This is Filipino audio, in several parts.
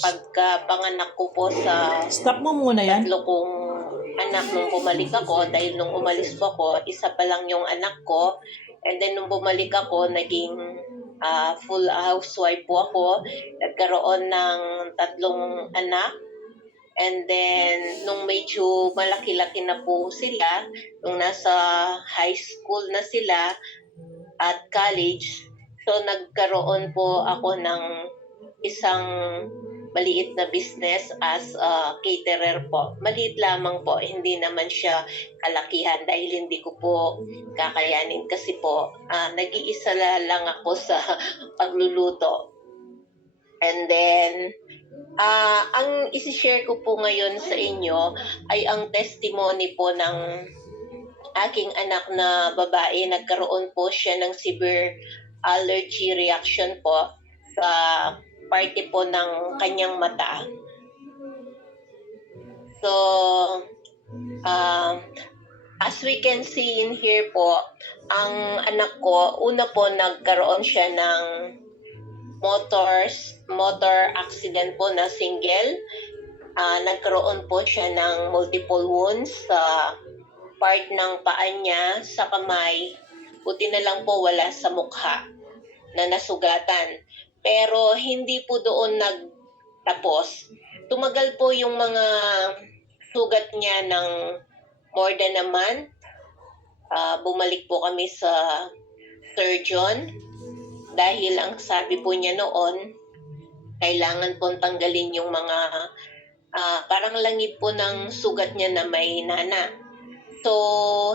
pagkapanganak ko po sa Stop mo muna yan. tatlo kong anak nung bumalik ako, dahil nung umalis po ako, isa pa lang yung anak ko. And then nung bumalik ako, naging full housewife po ako. Nagkaroon ng tatlong anak. And then, nung medyo malaki-laki na po sila, nung nasa high school na sila at college, so nagkaroon po ako ng isang maliit na business as a caterer po. Maliit lamang po, hindi naman siya kalakihan dahil hindi ko po kakayanin kasi po nag-iisa lang ako sa pagluluto. And then, ang isi-share ko po ngayon sa inyo ay ang testimony po ng aking anak na babae. Nagkaroon po siya ng severe allergy reaction po sa parte po ng kanyang mata. So, as we can see in here po, ang anak ko, una po nagkaroon siya ng motor accident po na single. Nagkaroon po siya ng multiple wounds sa part ng paa niya, sa kamay. Buti na lang po wala sa mukha na nasugatan. Pero hindi po doon nagtapos. Tumagal po yung mga sugat niya ng more than a month. Bumalik po kami sa surgeon. Dahil ang sabi po niya noon, kailangan pong tanggalin yung mga parang langit po ng sugat niya na may nana. So,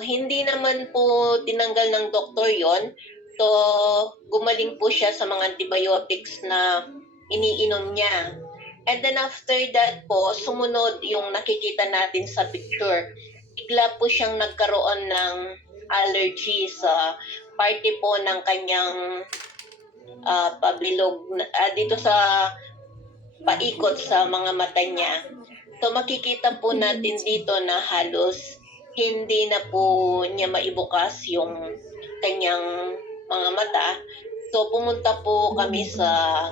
hindi naman po tinanggal ng doktor yon. So, gumaling po siya sa mga antibiotics na iniinom niya. And then after that po, sumunod yung nakikita natin sa picture. Bigla po siyang nagkaroon ng allergy sa parte po ng kanyang pabilog dito sa paikot sa mga mata niya. So makikita po natin dito na halos hindi na po niya maibukas yung kanyang mga mata. So pumunta po kami sa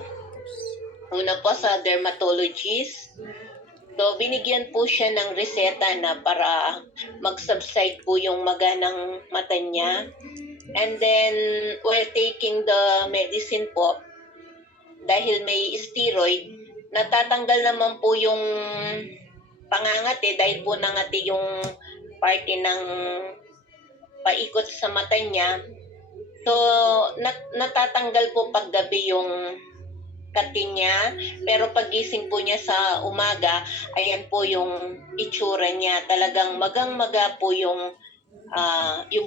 dermatologist. So binigyan po siya ng reseta na para mag-subside po yung maga ng mata niya. And then, while taking the medicine po, dahil may steroid, natatanggal naman po yung pangangati dahil po nangati yung parte ng paikot sa mata niya. So, natatanggal po paggabi yung kati niya, pero pagising po niya sa umaga, ayan po yung itsura niya. Talagang magang-maga po yung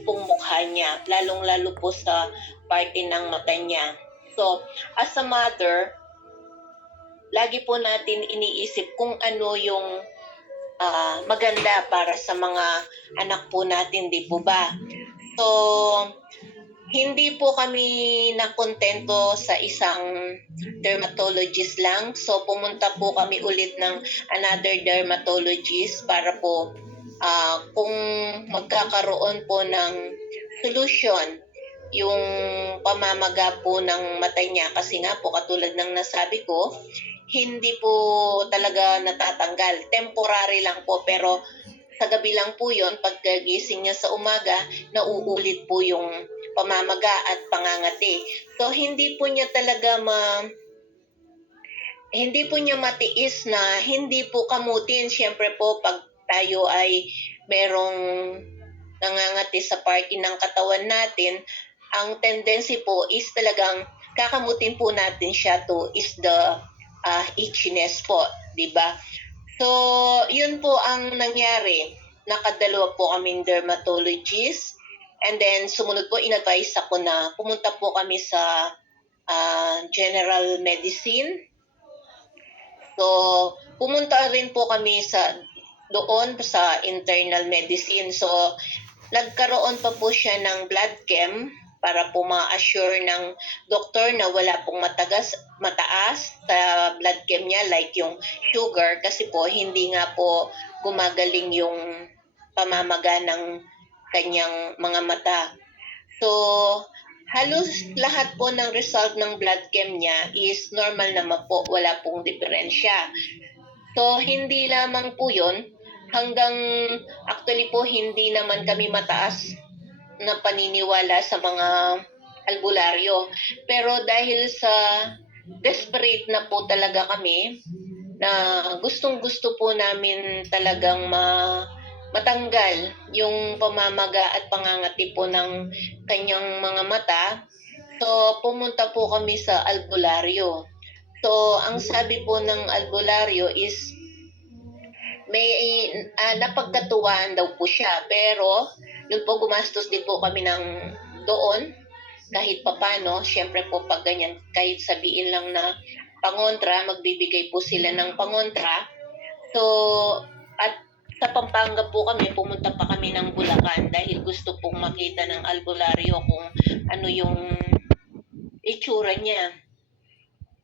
pong mukha niya, lalong-lalo po sa parte ng mata niya. So, as a mother, lagi po natin iniisip kung ano yung maganda para sa mga anak po natin, di po ba? So, hindi po kami nakontento sa isang dermatologist lang. So, pumunta po kami ulit ng another dermatologist para po kung magkakaroon po ng solution yung pamamaga po ng mata niya. Kasi nga po, katulad ng nasabi ko, hindi po talaga natatanggal. Temporary lang po, pero sa gabi lang po yun, pagkagising niya sa umaga, nauulit po yung pamamaga at pangangati. So, hindi po niya talaga hindi po niya matiis na hindi po kamutin. Siyempre po, pag tayo ay merong nangangati sa parte ng katawan natin, ang tendency po is talagang kakamutin po natin siya to is the itchiness po, di ba? So, yun po ang nangyari. Nakadalawa po kaming dermatologist. And then, sumunod po, in-advise ako na pumunta po kami sa general medicine. So, pumunta rin po kami doon sa internal medicine. So, nagkaroon pa po siya ng blood chem para po ma-assure ng doktor na wala pong mataas sa blood chem niya, like yung sugar, kasi po hindi nga po gumagaling yung pamamaga ng kanyang mga mata. So, halos lahat po ng result ng blood chem niya is normal naman po, wala pong diferensya. So, hindi lamang po yun, hanggang actually po hindi naman kami mataas na paniniwala sa mga albularyo. Pero dahil sa desperate na po talaga kami, na gustong-gusto po namin talagang matanggal yung pamamaga at pangangati po ng kanyang mga mata. So, pumunta po kami sa albularyo. So, ang sabi po ng albularyo is may napagkatuwaan daw po siya. Pero, yun po, gumastos din po kami ng doon kahit papano. Siyempre po pag ganyan, kahit sabihin lang na pangontra, magbibigay po sila ng pangontra. So, at sa Pampanga po kami, pumunta pa kami ng Bulacan dahil gusto pong makita ng albularyo kung ano yung itsura niya.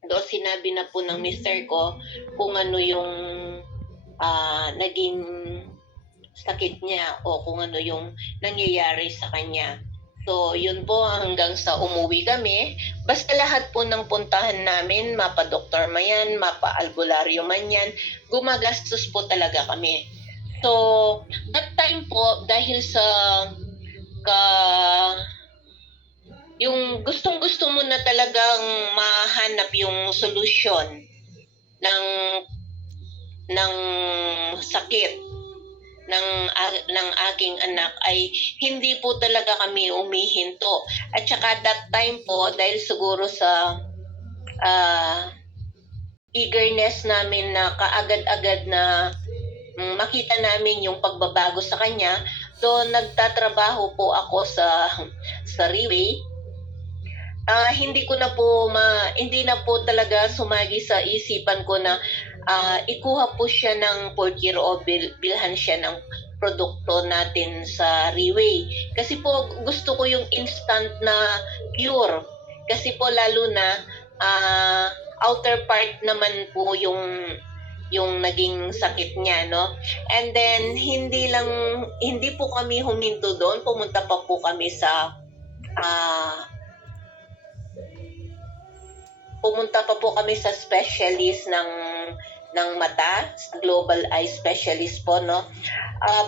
Doon sinabi na po ng mister ko kung ano yung naging sakit niya o kung ano yung nangyayari sa kanya. So, yun po hanggang sa umuwi kami. Basta lahat po ng puntahan namin, mapa-doktor man yan, mapa-albularyo man yan, gumagastos po talaga kami. So, that time po, dahil sa yung gustong-gusto mo na talagang mahanap yung solusyon ng sakit ng aking anak ay hindi po talaga kami umihinto. At saka that time po, dahil siguro sa eagerness namin na kaagad-agad na makita namin yung pagbabago sa kanya, so nagtatrabaho po ako sa Riway. Hindi na po talaga sumagi sa isipan ko na ikuha po siya ng 4th year o bilhan siya ng produkto natin sa Riway. Kasi po gusto ko yung instant na cure. Kasi po lalo na outer part naman po yung naging sakit niya, no? And then hindi po kami huminto doon, pumunta pa po kami sa specialist ng mata, global eye specialist po, no?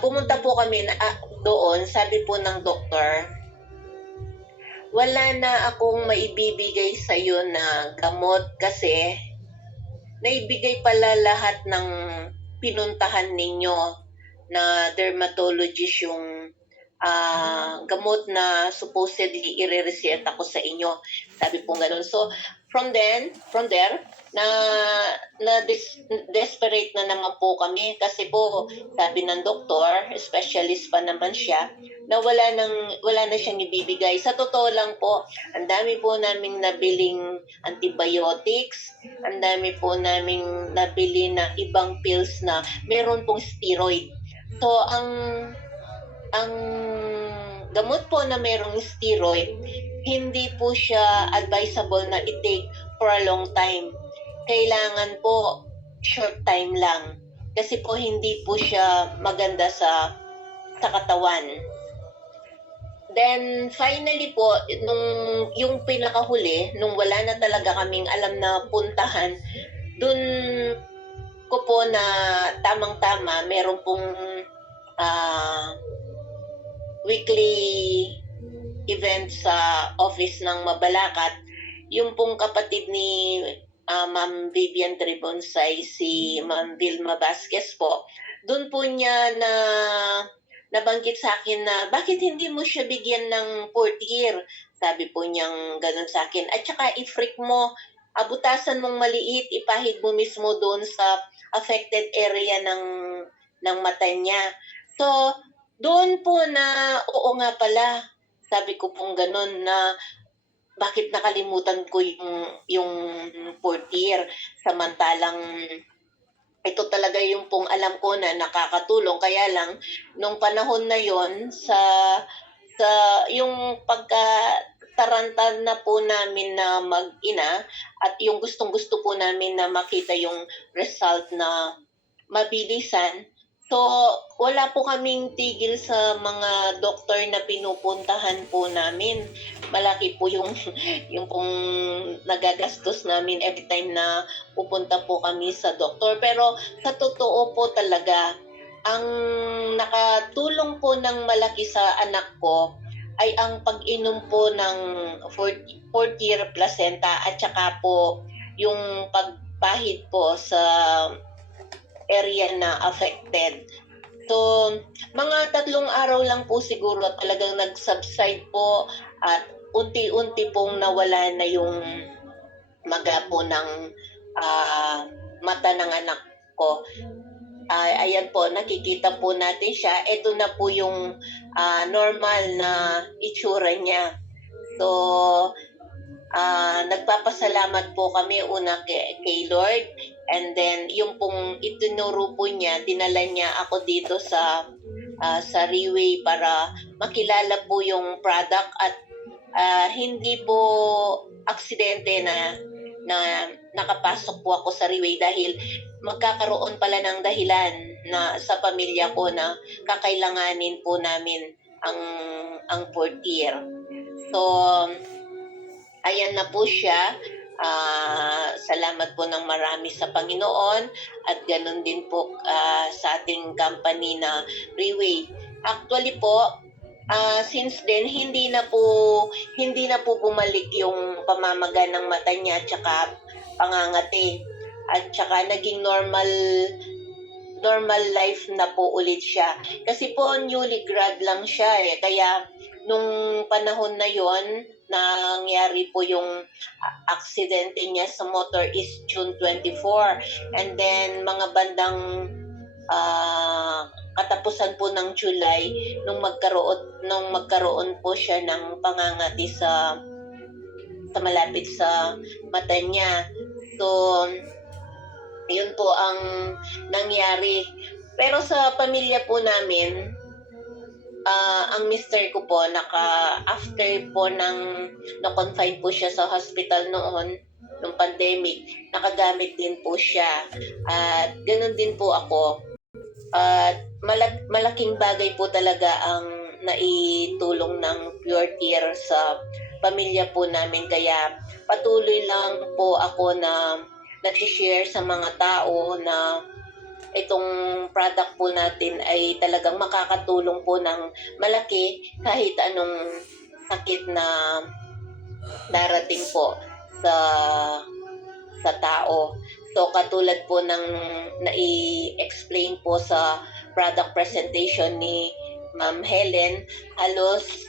Pumunta po kami doon, sabi po ng doktor, wala na akong maibibigay sa iyo na gamot kasi naibigay pala lahat ng pinuntahan ninyo na dermatologist yung gamot na supposedly i-reseta ko sa inyo. Sabi po ganun. So, from there, desperate na naman po kami kasi po, sabi ng doktor, specialist pa naman siya, na wala na siyang ibibigay. Sa totoo lang po, ang dami po naming nabiling antibiotics, ang dami po naming nabili na ibang pills na meron pong steroid. So, ang gamot po na mayroong steroid, hindi po siya advisable na i-take for a long time. Kailangan po short time lang. Kasi po hindi po siya maganda sa katawan. Then finally po, yung pinakahuli, nung wala na talaga kaming alam na puntahan, dun ko po na tamang-tama, meron pong weekly event sa office ng Mabalacat. Yung pong kapatid ni Ma'am Vivian Tribonsay, si Ma'am Vilma Vasquez po, doon po niya nabanggit sa akin na bakit hindi mo siya bigyan ng 4th year? Sabi po niyang ganun sa akin. At saka i-freak mo, abutasan mong maliit, ipahid mo mismo doon sa affected area ng mata niya. So, doon po na, oo nga pala, sabi ko pong ganun na bakit nakalimutan ko yung 4th year, samantalang ito talaga yung pong alam ko na nakakatulong. Kaya lang, nung panahon na yon sa yung pagkataranta na po namin na mag-ina at yung gustong-gusto po namin na makita yung result na mabilisan, So, wala po kaming tigil sa mga doktor na pinupuntahan po namin. Malaki po yung yung pong nagagastos namin every time na pupunta po kami sa doktor. Pero sa totoo po talaga, ang nakatulong po ng malaki sa anak ko ay ang pag-inom po ng fourth year placenta at saka po yung pagpahid po sa area na affected. So, mga 3 araw lang po siguro talagang nag-subside po at unti-unti pong nawala na yung maga po ng mata ng anak ko. Ayan po, nakikita po natin siya. Ito na po yung normal na itsura niya. So, nagpapasalamat po kami una kay Lord, and then yung pong itinuro po niya, dinala niya ako dito sa Riway para makilala po yung product at hindi po aksidente na nakapasok po ako sa Riway dahil magkakaroon pala ng dahilan na sa pamilya ko na kakailanganin po namin ang fourth year. So, ayan na po siya. Salamat po ng marami sa Panginoon at ganun din po sa ating company na Riway. Actually po, since then hindi na po bumalik yung pamamaga ng mata niya at saka pangangati at saka naging normal life na po ulit siya. Kasi po newly grad lang siya kaya nung panahon na yon nangyari po yung aksidente niya sa motor is June 24, and then mga bandang katapusan po ng July nung magkaroon po siya ng pangangati sa malapit sa mata niya. So, yun po ang nangyari. Pero sa pamilya po namin, ang mister ko po, after po na-confine po siya sa hospital noon, nung pandemic, nakagamit din po siya. At ganun din po ako. At malaking bagay po talaga ang naitulong ng Pure Tear sa pamilya po namin. Kaya patuloy lang po ako na nag-share sa mga tao na itong product po natin ay talagang makakatulong po ng malaki kahit anong sakit na darating po sa tao. So katulad po ng nai-explain po sa product presentation ni Ma'am Helen, halos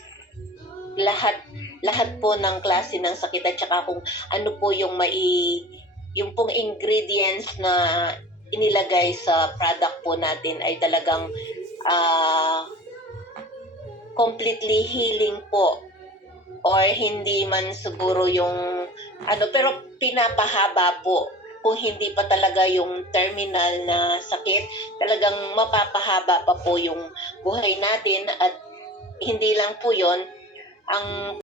lahat po ng klase ng sakit at saka kung ano po yung yung pong ingredients na inilagay sa product po natin ay talagang completely healing po, or hindi man siguro yung pero pinapahaba po. Kung hindi pa talaga yung terminal na sakit, talagang mapapahaba pa po yung buhay natin. At hindi lang po yon, ang